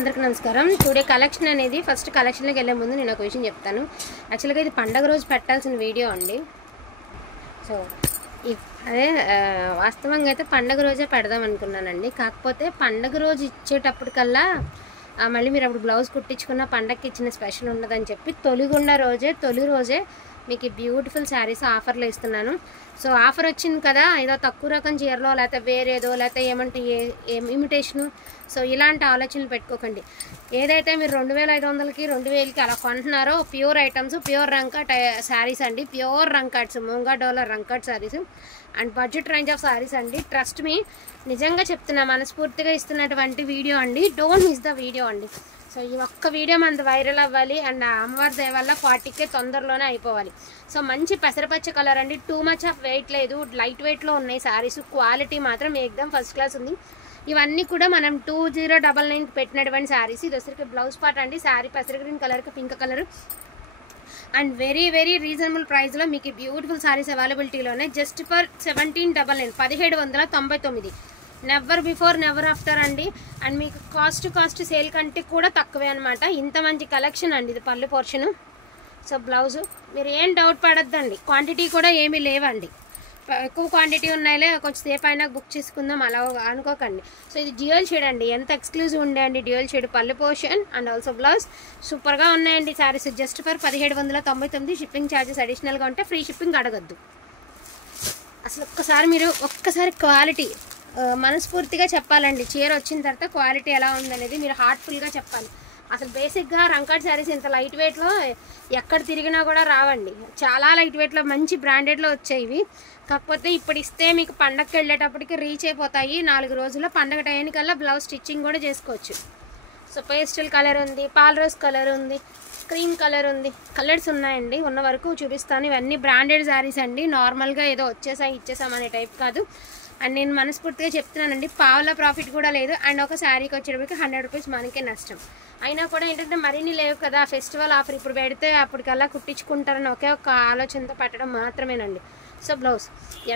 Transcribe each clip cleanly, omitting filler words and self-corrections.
అందరికీ నమస్కారం. Today collection అనేది ఫస్ట్ కలెక్షన్లోకి వెళ్ళే ముందు నేను ఒక విషయం చెప్తాను. యాక్చువల్గా ఇది పండగ రోజు పెట్టాల్సిన వీడియో అండి. సో అదే వాస్తవంగా అయితే పండగ రోజే పెడదాం అనుకున్నానండి. కాకపోతే పండగ రోజు ఇచ్చేటప్పటికల్లా మళ్ళీ మీరు అప్పుడు బ్లౌజ్ కుట్టించుకున్న పండగకి ఇచ్చిన స్పెషల్ ఉండదని చెప్పి తొలి రోజే మీకు బ్యూటిఫుల్ శారీస్ ఆఫర్లో ఇస్తున్నాను. సో ఆఫర్ వచ్చింది కదా, ఏదో తక్కువ రకం చీరలో లేకపోతే వేరేదో లేకపోతే ఏమంటే ఇమిటేషను, సో ఇలాంటి ఆలోచనలు పెట్టుకోకండి. ఏదైతే మీరు 2500కి 2000కి అలా కొంటున్నారో pure items, pure Rangkat sarees అండి, ప్యూర్ రంకట్స్, ముంగా డోలర్ Rangkat sarees and budget range of sarees అండి. ట్రస్ట్ మీ, నిజంగా చెప్తున్నా, మనస్ఫూర్తిగా ఇస్తున్నటువంటి వీడియో అండి. డోంట్ మిస్ ద వీడియో అండి. సో ఈ ఒక్క వీడియో మనది వైరల్ అవ్వాలి అండ్ అమ్మవారి దయ వల్ల 40K తొందరలోనే అయిపోవాలి. సో మంచి పెసరపచ్చ కలర్ అండి, టూ మచ్ ఆఫ్ వెయిట్ లేదు, లైట్ వెయిట్లో ఉన్నాయి శారీస్. క్వాలిటీ మాత్రం ఏకదం ఫస్ట్ క్లాస్ ఉంది. ఇవన్నీ కూడా మనం 2099కి పెట్టినటువంటి శారీస్. ఇది వచ్చరికి బ్లౌజ్ పార్ట్ అండి. శారీ పెసర గ్రీన్ కలర్కి pink colour and very very reasonable ప్రైస్లో మీకు బ్యూటిఫుల్ శారీస్ అవైలబిలిటీలోనే just for 1799, 1799. Never before never after అండి. అండ్ మీకు కాస్ట్ సేల్ కంటే కూడా తక్కువే అనమాట. ఇంత మంచి కలెక్షన్ అండి. ఇది పళ్ళు పోర్షను. సో బ్లౌజు మీరు ఏం డౌట్ పడద్దండి, క్వాంటిటీ కూడా ఏమీ లేవండి. ఎక్కువ క్వాంటిటీ ఉన్నాయిలే కొంచెం సేపు అయినా బుక్ చేసుకుందాం అలా అనుకోకండి. సో ఇది డ్యూయల్ షేడ్ అండి, ఎంత ఎక్స్క్లూజివ్ ఉండే అండి. డ్యూయల్ షేడ్ పళ్ళు పోర్షన్ అండ్ ఆల్సో బ్లౌజ్ సూపర్గా ఉన్నాయండి saris. Just for 1799. Shipping charges అడిషనల్గా ఉంటే ఫ్రీ షిప్పింగ్ అడగద్దు. అసలు ఒక్కసారి క్వాలిటీ మనస్ఫూర్తిగా చెప్పాలండి. చీర వచ్చిన తర్వాత క్వాలిటీ ఎలా ఉందనేది మీరు హార్ట్ఫుల్గా చెప్పాలి. అసలు బేసిక్గా రంకట్ శారీస్ ఇంత లైట్ వెయిట్లో ఎక్కడ తిరిగినా కూడా రావండి. చాలా లైట్ వెయిట్లో మంచి బ్రాండెడ్లో వచ్చాయి ఇవి. కాకపోతే ఇప్పుడు ఇస్తే మీకు పండగకి వెళ్ళేటప్పటికి రీచ్ అయిపోతాయి. 4 రోజుల్లో పండగ టైంకల్లా బ్లౌజ్ స్టిచ్చింగ్ కూడా చేసుకోవచ్చు. సో పేస్టల్ కలర్ ఉంది, పాల్ రోజ్ కలర్ ఉంది, క్రీమ్ కలర్ ఉంది, కలర్స్ ఉన్నాయండి. ఉన్న వరకు చూపిస్తాను. ఇవన్నీ బ్రాండెడ్ శారీస్ అండి, నార్మల్గా ఏదో ఇచ్చేసామనే టైప్ కాదు. అండ్ నేను మనస్ఫూర్తిగా చెప్తున్నానండి, పావుల ప్రాఫిట్ కూడా లేదు. అండ్ ఒక శారీకి వచ్చేటప్పటికి 100 రూపీస్ మనకే నష్టం. అయినా కూడా ఏంటంటే మరిన్ని లేవు కదా, ఫెస్టివల్ ఆఫర్ ఇప్పుడు పెడితే అప్పటికల్లా కుట్టించుకుంటారని ఒకే ఒక ఆలోచనతో పెట్టడం మాత్రమేనండి. సో బ్లౌజ్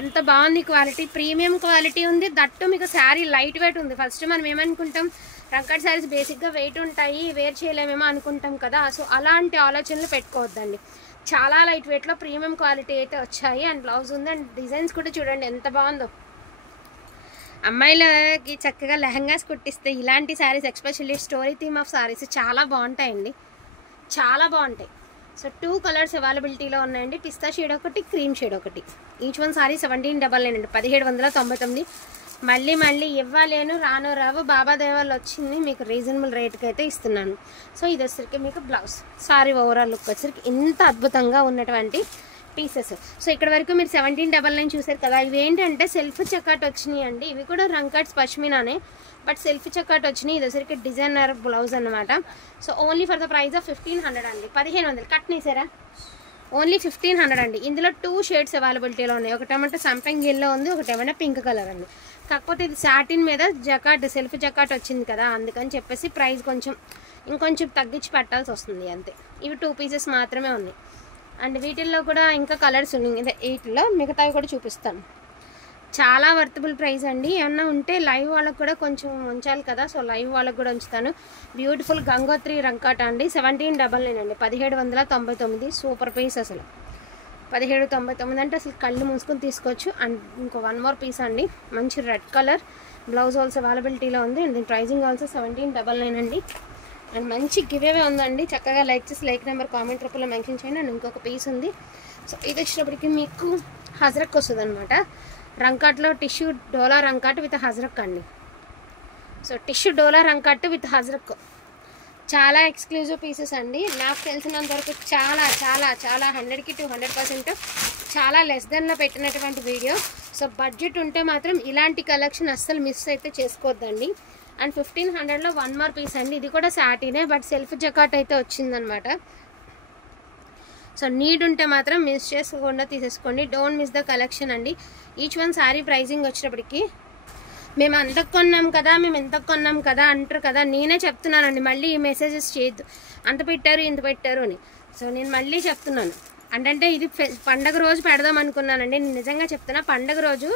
ఎంత బాగుంది, క్వాలిటీ ప్రీమియం క్వాలిటీ ఉంది. దట్టు మీకు శారీ లైట్ వెయిట్ ఉంది. ఫస్ట్ మనం ఏమనుకుంటాం, రంకట్ శారీస్ బేసిక్గా వెయిట్ ఉంటాయి, వేర్ చేయలేమేమో అనుకుంటాం కదా. సో అలాంటి ఆలోచనలు పెట్టుకోవద్దండి. చాలా లైట్ వెయిట్లో ప్రీమియం క్వాలిటీ అయితే వచ్చాయి. అండ్ బ్లౌజ్ ఉంది. అండ్ డిజైన్స్ కూడా చూడండి ఎంత బాగుందో. అమ్మాయిలకి చక్కగా లెహంగాస్ కుట్టిస్తే ఇలాంటి saris, especially story theme of saris చాలా బాగుంటాయండి, చాలా బాగుంటాయి. సో 2 కలర్స్ అవైలబిలిటీలో ఉన్నాయండి, పిస్తా షేడ్ ఒకటి, క్రీమ్ షేడ్ ఒకటి. ఈచ్ వన్ సారీ 1799 అండి, 1799. మళ్ళీ ఇవ్వలేను, రావు, బాబా దేవాళ్ళు వచ్చింది మీకు రీజనబుల్ రేట్కి అయితే ఇస్తున్నాను. సో ఇది వచ్చరికి మీకు బ్లౌజ్. సారీ ఓవరాల్ లుక్ వచ్చరికి ఇంత అద్భుతంగా ఉన్నటువంటి పీసెస్. సో ఇక్కడ వరకు మీరు 1799 చూసారు కదా. ఇవి ఏంటంటే సెల్ఫ్ చెక్కాట్ వచ్చినాయి అండి. ఇవి కూడా రంకట్స్ పష్మినానే, బట్ సెల్ఫ్ చెక్కాట్ వచ్చినాయి. ఇది వచ్చరికి డిజైనర్ బ్లౌజ్ అనమాట. So only for the price of 1500 అండి, 1500 కట్నేసారా, ఓన్లీ 1500 అండి. ఇందులో 2 షేడ్స్ అవైలబిలిటీలో ఉన్నాయి. ఒకటేమంటే సంపెంగ్ ఎల్లో ఉంది, ఒకటేమంటే పింక్ కలర్ అండి. కాకపోతే ఇది సాటిన్ మీద జకాట్, సెల్ఫ్ జకాట్ వచ్చింది కదా, అందుకని చెప్పేసి ప్రైస్ ఇంకొంచెం తగ్గించి పెట్టాల్సి వస్తుంది అంతే. ఇవి 2 పీసెస్ మాత్రమే ఉన్నాయి. అండ్ వీటిల్లో కూడా ఇంకా కలర్స్ ఉన్నాయి. వీటిలో మిగతావి కూడా చూపిస్తాను. చాలా వర్తబుల్ ప్రైస్ అండి. ఏమన్నా ఉంటే లైవ్ వాళ్ళకు కూడా కొంచెం ఉంచాలి కదా, సో లైవ్ వాళ్ళకు కూడా ఉంచుతాను. బ్యూటిఫుల్ గంగోత్రి రంకట్ అండి, 1799 అండి, 1799. సూపర్ పీస్ అసలు. 1799 అంటే అసలు కళ్ళు మూసుకొని తీసుకోవచ్చు. అండ్ ఇంకో 1 మోర్ పీస్ అండి, మంచి రెడ్ కలర్. బ్లౌజ్ ఆల్సో అవైలబిలిటీలో ఉంది. అండ్ దీని ప్రైజింగ్ ఆల్సో 1799 అండి. అండ్ మంచి గివేవే ఉందండి, చక్కగా లైక్ చేసి లైక్ నెంబర్ కామెంట్ రూపంలో మెన్షన్ చేయండి. అండ్ ఇంకొక పీస్ ఉంది. సో ఇది వచ్చినప్పటికీ మీకు హజరక్ వస్తుంది అనమాట. రంకట్లో టిష్యూ డోలా రంకట్ విత్ హజరక్ అండి. సో టిష్యూ డోలా రంకట్ విత్ హజరక్ చాలా ఎక్స్క్లూజివ్ పీసెస్ అండి. నాకు తెలిసినంత వరకు చాలా 100కి 200% చాలా లెస్ దెన్లో పెట్టినటువంటి వీడియో. సో బడ్జెట్ ఉంటే మాత్రం ఇలాంటి కలెక్షన్ అస్సలు మిస్ అయితే చేసుకోవద్దండి. అండ్ 1500లో 1 మోర్ పీస్ అండి. ఇది కూడా సాటినే, బట్ సెల్ఫ్ జకాట్ అయితే వచ్చిందనమాట. సో నీడ్ ఉంటే మాత్రం మిస్ చేసుకోకుండా తీసేసుకోండి. డోంట్ మిస్ ద కలెక్షన్ అండి. ఈచ్ వన్ శారీ ప్రైజింగ్ వచ్చేటప్పటికి మేము ఎంత కొన్నాం కదా అంటారు కదా, నేనే చెప్తున్నానండి. మళ్ళీ ఈ మెసేజెస్ చేయొద్దు, అంత పెట్టారు ఇంత పెట్టారు అని. సో నేను మళ్ళీ చెప్తున్నాను, అంటే ఇది పండగ రోజు పెడదాం అనుకున్నానండి. నేను నిజంగా చెప్తున్నా, పండగ రోజు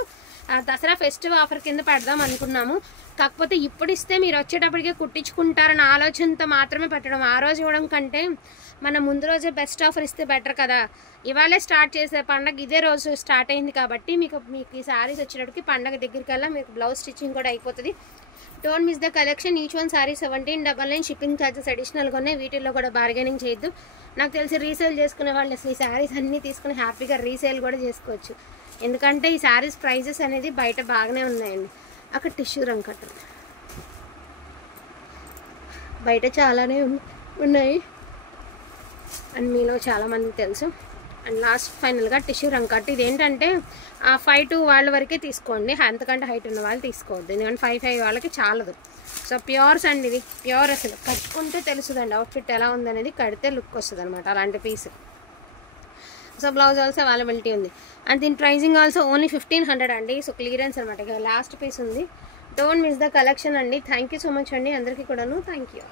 దసరా ఫెస్టివ్ ఆఫర్ కింద పెడదాం అనుకున్నాము. కాకపోతే ఇప్పుడు ఇస్తే మీరు వచ్చేటప్పటికే కుట్టించుకుంటారన్న ఆలోచనతో మాత్రమే పెట్టడం. ఆ రోజు ఇవ్వడం కంటే మన ముందు రోజే బెస్ట్ ఆఫర్ ఇస్తే బెటర్ కదా. ఇవాళే స్టార్ట్ చేసే పండగ ఇదే రోజు స్టార్ట్ అయింది కాబట్టి మీకు ఈ శారీస్ వచ్చేటప్పటికి పండగ దగ్గరికల్లా మీకు బ్లౌజ్ స్టిచ్చింగ్ కూడా అయిపోతుంది. Don't miss the collection. Each one sorry 1799. Shipping charges అడిషనల్గా ఉన్నాయి. వీటిల్లో కూడా బార్గెనింగ్ చేయొద్దు. నాకు తెలిసి రీసేల్ చేసుకునే వాళ్ళు అసలు ఈ శారీస్ అన్నీ తీసుకుని హ్యాపీగా రీసేల్ కూడా చేసుకోవచ్చు. ఎందుకంటే ఈ శారీస్ ప్రైజెస్ అనేది బయట బాగానే ఉన్నాయండి. అక్కడ టిష్యూ రంగు కట్టు బయట చాలానే ఉన్నాయి అండ్ మీలో చాలామందికి తెలుసు. అండ్ లాస్ట్ ఫైనల్గా టిష్యూ రంగు కట్టు. ఇదేంటంటే 5'2" వాళ్ళ వరకే తీసుకోండి, అంతకంటే హైట్ ఉన్న వాళ్ళు తీసుకోవద్దు, ఎందుకంటే 5'5" వాళ్ళకి చాలదు. సో ప్యూర్స్ అండి, ఇది ప్యూర్. అసలు కట్టుకుంటే తెలుస్తుందండి అవుట్ఫిట్ ఎలా ఉందనేది, కడితే లుక్ వస్తుంది అనమాట అలాంటి piece. So blouse also availability ఉంది అండ్ దీని ప్రైజింగ్ ఆల్సో ఓన్లీ 1500 అండి. సో క్లియరెన్స్ అనమాట. ఇక లాస్ట్ పీస్ ఉంది. డోంట్ మిస్ ద కలెక్షన్ అండి. థ్యాంక్ యూ సో మచ్ అండి అందరికీ కూడాను. Thank you.